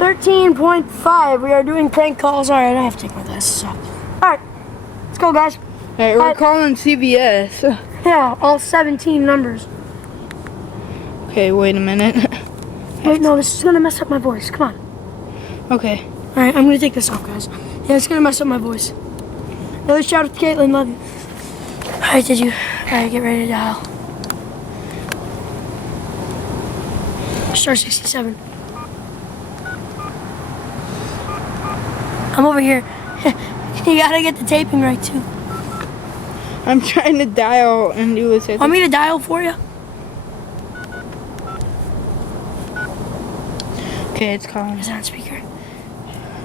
Pt.13.5. We are doing prank calls. All right, I have to take my glasses off. All right, let's go, guys. Hey, we're calling CVS. Yeah, all 17 numbers. Okay, wait a minute. Wait, no, this is gonna mess up my voice. Come on. Okay. All right, I'm gonna take this off, guys. Yeah, it's gonna mess up my voice. Another shout out to Caitlin. Love you. All right, did you? All right, get ready to dial. Star 67. I'm over here. You gotta get the taping right too. I'm trying to dial and do this. Want me to dial for you? Okay, it's calling. Is it on speaker?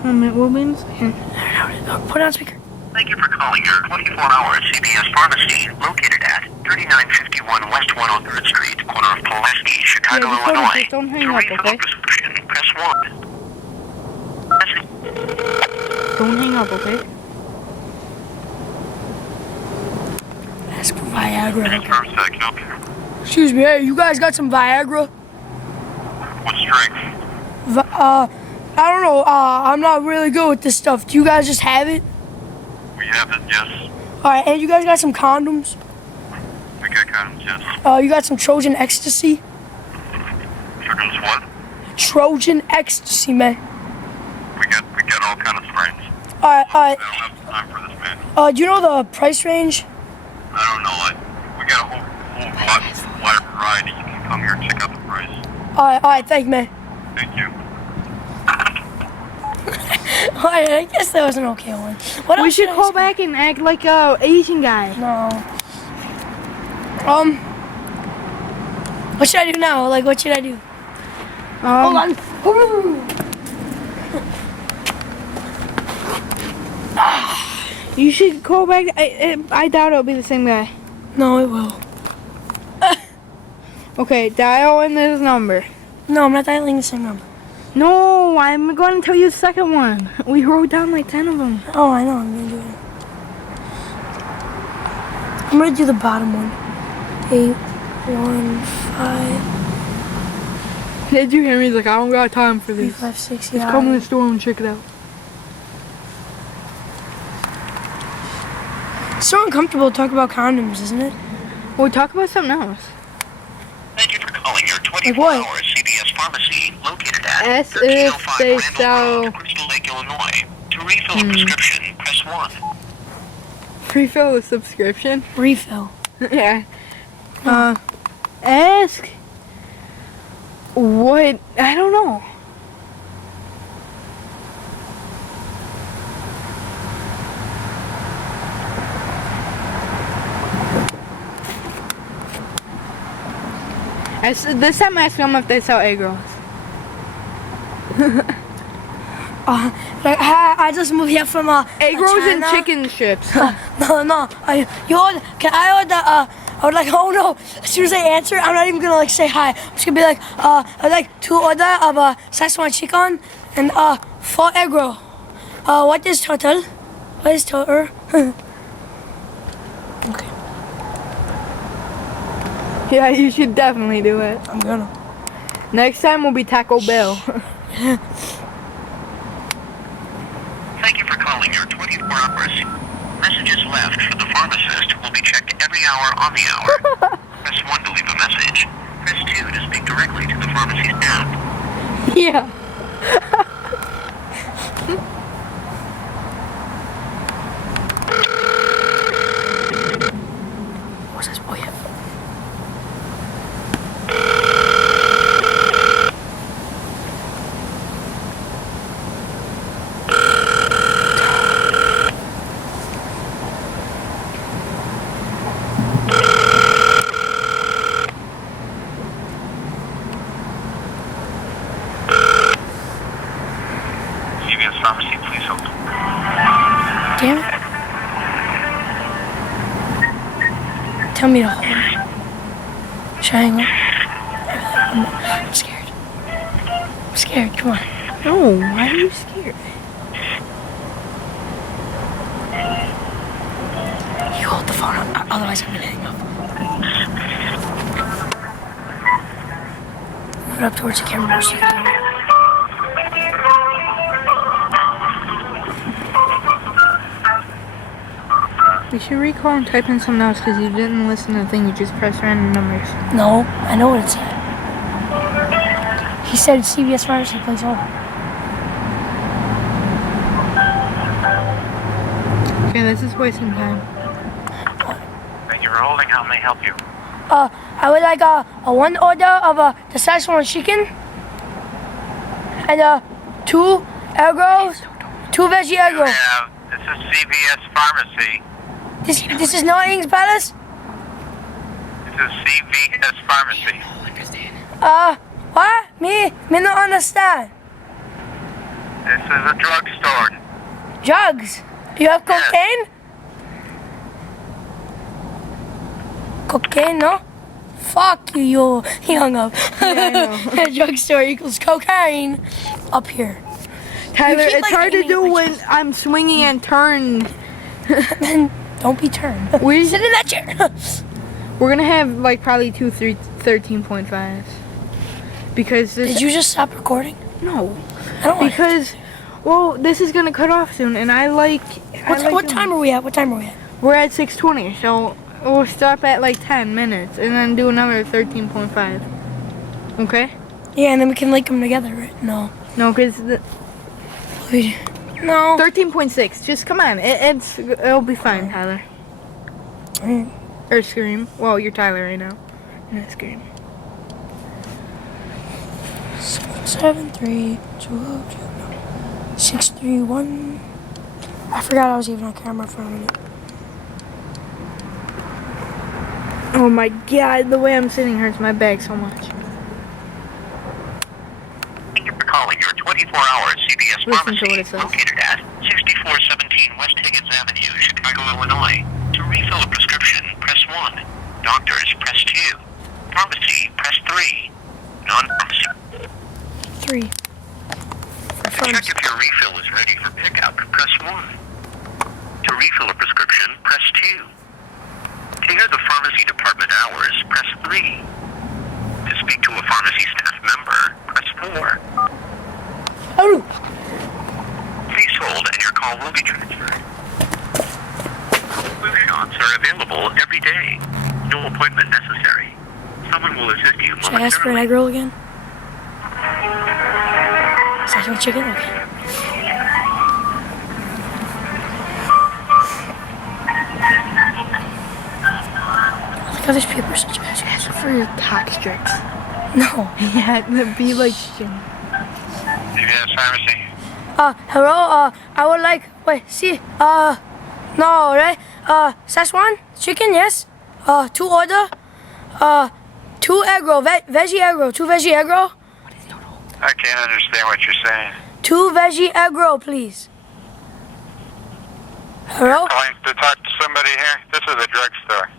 It will be in a second. Put it on speaker. Thank you for calling your 24-hour CVS pharmacy located at 3951 West 103rd Street, corner of Pulaski, Chicago, Illinois. Don't hang To up, refill okay? a prescription, press 1. Don't hang up, okay? Ask for Viagra. First, can I help you? Excuse me, hey, you guys got some Viagra? What strength? I don't know. I'm not really good with this stuff. Do you guys just have it? We have it, yes. All right, and you guys got some condoms? We got condoms, yes. You got some Trojan ecstasy? Triggers what? Trojan ecstasy, man. We got all kind of strains. All right. I don't have time for this, man. Do you know the price range? I don't know. We got a whole wide variety. You can come here and check out the price. All right, thank you, man. Thank you. All right, I guess that was an okay one. What We else should I call say? back and act like a Asian guy. No. What should I do now? Like, what should I do? Hold on. You should call back. I doubt it'll be the same guy. No, it will. Okay, dial in this number. No, I'm not dialing the same number. No, I'm going to tell you the second one. We wrote down like 10 of them. Oh, I know. I'm gonna do it. I'm gonna do the bottom one. 815 Did you hear me? He's like, I don't got time for this. 356. Just come to the store and check it out. It's so uncomfortable to talk about condoms, isn't it? We'll talk about something else. Thank you for calling your Like what? 24-hour CVS pharmacy located at As if 1305 they Randall sell- Road, Crystal Lake, Illinois. To refill a prescription, press 1. Refill a subscription? Refill. Yeah. Ask what? I don't know. This time ask them if they sell egg rolls. Like, I just moved here from Egg rolls and China. chicken strips. No. You order? Can I order? I would like. Oh no! As soon as I answer, I'm not even gonna like say hi. I'm just gonna be like, I'd like 2 order of Szechuan chicken and 4 egg roll. What is total? What is total? Okay, Yeah, you should definitely do it. I'm gonna. Next time will be Taco Bell. Thank you for calling your 24 hours. Messages left for the pharmacist will be checked every hour on the hour. Press 1 to leave a message. Press 2 to speak directly to the pharmacy staff. Yeah. What's this? Oh yeah. CVS Pharmacy, please hold. Damn it. Tell me to hold. Should I hang up? I'm scared. I'm scared. Come on. No, why are you scared? You hold the phone up, otherwise I'm gonna hang up. Put it up towards the camera so you can hear me. You should recall and type in something else because you didn't listen to the thing. You just pressed random numbers. No, I know what it said. He said CVS Pharmacy, please hold. Okay, this is wasting time. Thank you for holding. How may I help you? I would like a one order of the Szechuan chicken and 2 egg rolls, 2 veggie egg rolls. Yeah, this is CVS Pharmacy. This is not Ing's Palace? This is CVS Pharmacy. What? Me not understand. This is a drugstore. Drugs? You have cocaine? Cocaine, no? Fuck you, he hung up. Yeah, I know. Drugstore equals cocaine. Up here. Tyler, keep, it's like, hard to aiming do at when I'm swinging and turn. Then don't be turned. We Sit in that chair. We're gonna have like probably 13.5 because this. Did you just stop recording? No, I don't want because well, this is gonna cut off soon, and I like. What time are we at? What time are we at? We're at 6:20, so we'll stop at like 10 minutes and then do another 13.5. Okay? Yeah, and then we can link them together, right? No. No, because No. 13.6. Just come on, it'll be fine, Tyler. Mm. Or Scream. Well, you're Tyler right now. And it's Scream. 7320631. I forgot I was even on camera for a minute. Oh my god, the way I'm sitting hurts my back so much. Thank you for calling your 24-hour CVS Listen to Pharmacy what it says. located at 6417 West Higgins Avenue, Chicago, Illinois. To refill a prescription, press 1. Doctors, press 2. Pharmacy, press 3. Non-pharmacy. 3. To check if your refill is ready for pickup, press 1. To refill a prescription, press 2. To hear the pharmacy department hours, press 3. To speak to a pharmacy staff member, press 4. Oh, Please hold and your call will be transferred. Flu shots are available every day. No appointment necessary. Someone will assist you should I ask for an momentarily. egg roll again? Szechuan chicken? Okay. Look at this paper such a Ask for your tax tricks. No. Yeah, be like Jim. CVS Pharmacy. Hello, I would like, no, right? Szechuan chicken, yes. 2 order. 2 egg roll, veggie egg roll, 2 veggie egg roll. I can't understand what you're saying. 2 veggie egg roll, please. Hello? Calling to talk to somebody here? This is a drugstore.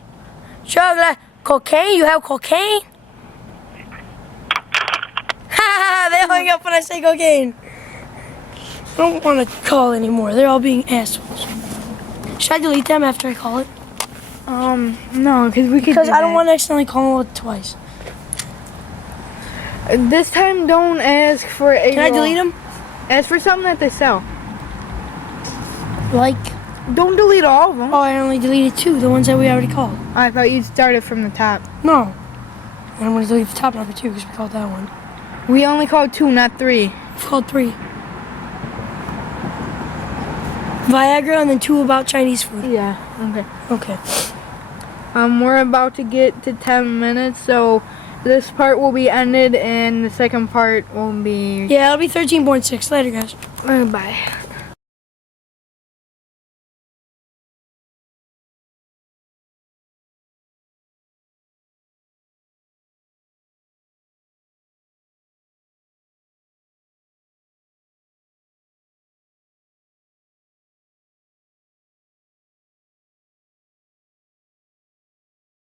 Sure, cocaine? You have cocaine? Ha! They hung up when I say cocaine. I don't want to call anymore. They're all being assholes. Should I delete them after I call it? No, because we could. Because I don't want to accidentally call it twice. This time, don't ask for a. Can I delete them? Ask for something that they sell. Like, Don't delete all of them. oh, I only deleted 2, the ones that we already called. I thought you started from the top. No. And I'm going to delete the top number 2 because we called that one. We only called 2, not 3. We called 3. Viagra and then 2 about Chinese food. Yeah. Okay. Okay. We're about to get to 10 minutes, so this part will be ended, and the second part will be. Yeah, it'll be 13.6. Later, guys. Bye.